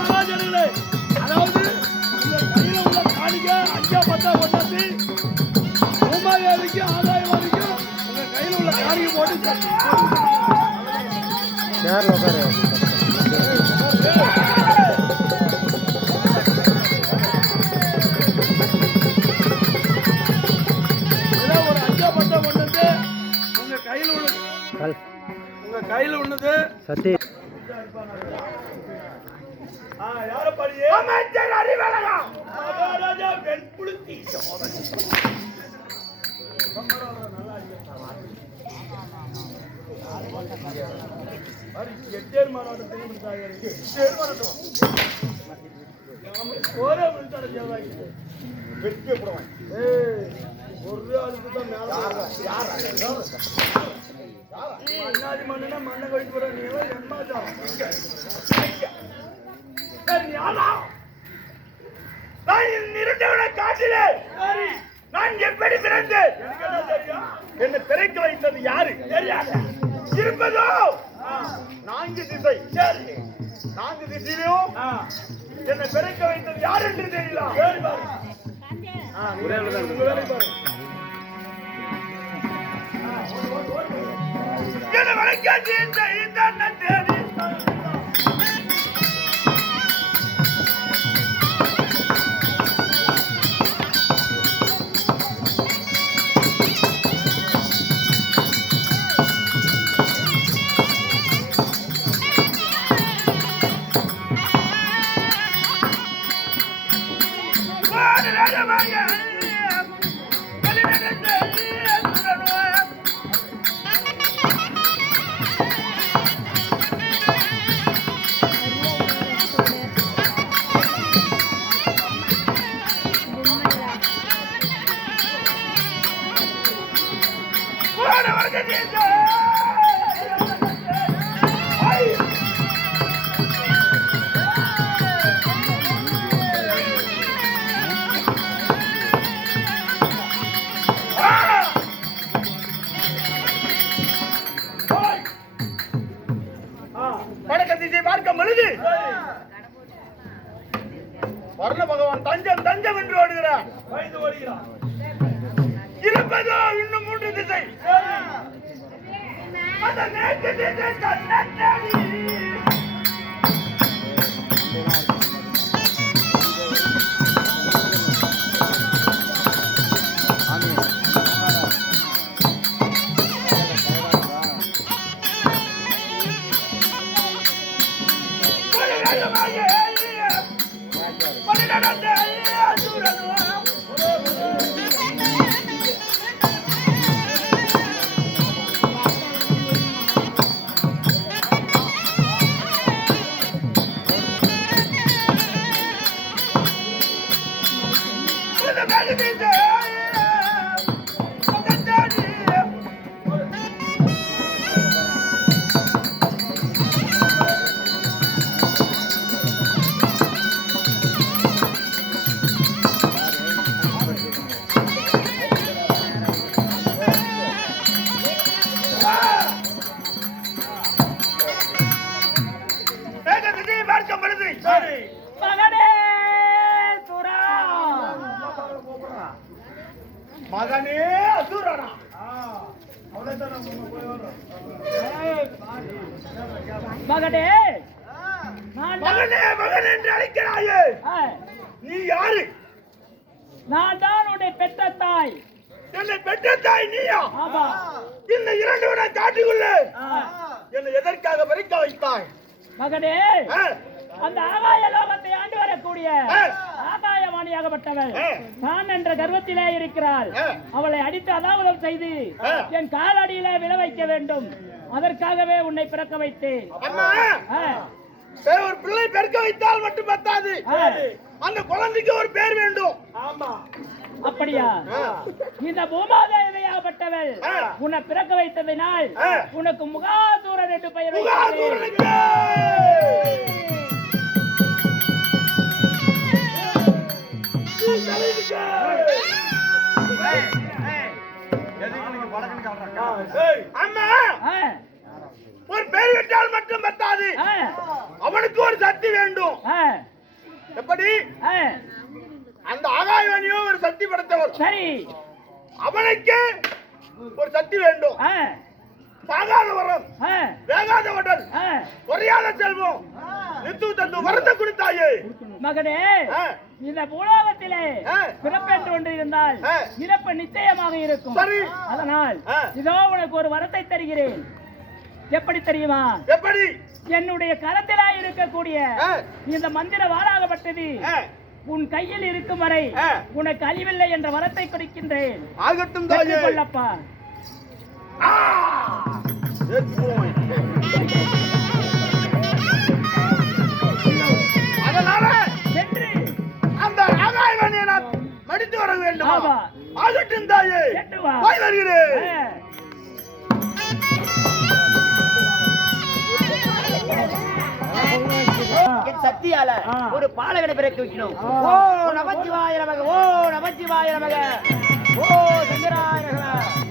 மகாஜனங்களே, அதாவது இந்த கையில உள்ள காணிக்க 5 10 ஒன்னாத்தி பூமாதேவிக்கும் ஆதாயவாதிக்கும் உங்க கையில உள்ள காணிக்க போட்டு ஒரு 5 10 ஒன்னது உங்க கையில உள்ளது சத்தி. யார படியே? அமைச்சர் அறிவழகா மகாராஜா வெண்புளுத்தி எட்டேர் மாவட்டத்தில் ஒரே மின்சார சேவாய் வெட்டி போடுவாங்க. ஒரு ஆளுக்கு தான் மண்ணாடி மண்ணுனா மண்ணை கழித்து போற நீங்க எம்மாதான் காட்டிலே நான் எப்படி பிறந்தேன்? என்னை பிறக்க வைத்தது யாரு தெரியாது. இருப்பதோ 4 திசை. 4 திசையிலும் என்னை பிறக்க வைத்தது யார் என்று தெரியலாம். என்ன வழக்காட்சி தேடி வர்ண பகவான் தஞ்சம் தஞ்சம் என்று ஓடுகிறார். இருப்பதோ இன்னும் 3 திசை. அந்த நேற்று திசை கண்ணாடி மகனே அசுரனா மகனே மகனே மகன் என்று அழைக்கிறாயே, நீ யாரு? நான் தான் உன்னை பெற்ற தாய். என்னை பெற்ற தாய் நீயா? ஆமா. இந்த 2 விட காட்டுக்குள்ள என்னை எதற்காக பறிக்க வைத்தாய்? மகனே, அந்த ஆகாய லோகத்தை ஆண்டு வரக்கூடிய ஆகாயவாணியாகப்பட்டவள் நான் என்ற கர்வத்திலே இருக்கிறாள். அவளை அடித்து அதாவதம் செய்து என் காலடியிலே விழ வைக்க வேண்டும். அதற்காகவே உன்னை பிறக்க வைத்தேன். ஒரு பிள்ளை பிறக்க வைத்தால் மட்டும் பத்தாது, அந்த குழந்தைக்கு ஒரு பேர் வேண்டும். ஆமா. அப்படியா? இந்த பூமாதேவியாகப்பட்டவள் உன்னை பிறக்க வைத்ததினால் உனக்கு முகாசூரன் என்று பெயர் முகாசூரனுக்கு அம்மா ஒரு பேர் விட்டால் மட்டும் பத்தாது, அவனுக்கு ஒரு சக்தி வேண்டும். எப்படி? அந்த ஆகாயவாணியோ ஒரு சக்தி படைத்தவர். சரி, அவனுக்கு ஒரு சக்தி வேண்டும். சாகாத வரம், வேகாத உடல், குறையாத செல்வம், நித்து தந்து வரத்தை கொடுத்தாயே மகனே. இந்த பூலோகத்திலே பிறப்பென்று ஒன்று இருந்தால் இறப்பு நிச்சயமாக இருக்கும். அதனால் இதோ உனக்கு ஒரு வரத்தை தருகிறேன். எப்படி தெரியுமா? எப்படி? என்னுடைய கரத்திலே இருக்கக்கூடிய இந்த மந்திர வாளாகப்பட்டது உன் கையில் இருக்கும் வரை உனக்கு அழிவில்லை என்ற வரத்தை கொடுக்கின்றேன். ஆகட்டும் தாயே. கொள்ளப்பா. அதனால சென்று அந்த ஆகாயவாணியை நான் மடித்து வர வேண்டும். ஆமா. ஆகட்டும் தாயே, சென்று வா. போய் வருகிறேன். என் சக்தியால ஒரு பாலகனை பிறக்க வைக்கணும். ஓ நமச்சிவாய நமக, ஓ நமச்சிவாய நமக, ஓ சங்கராய நமக.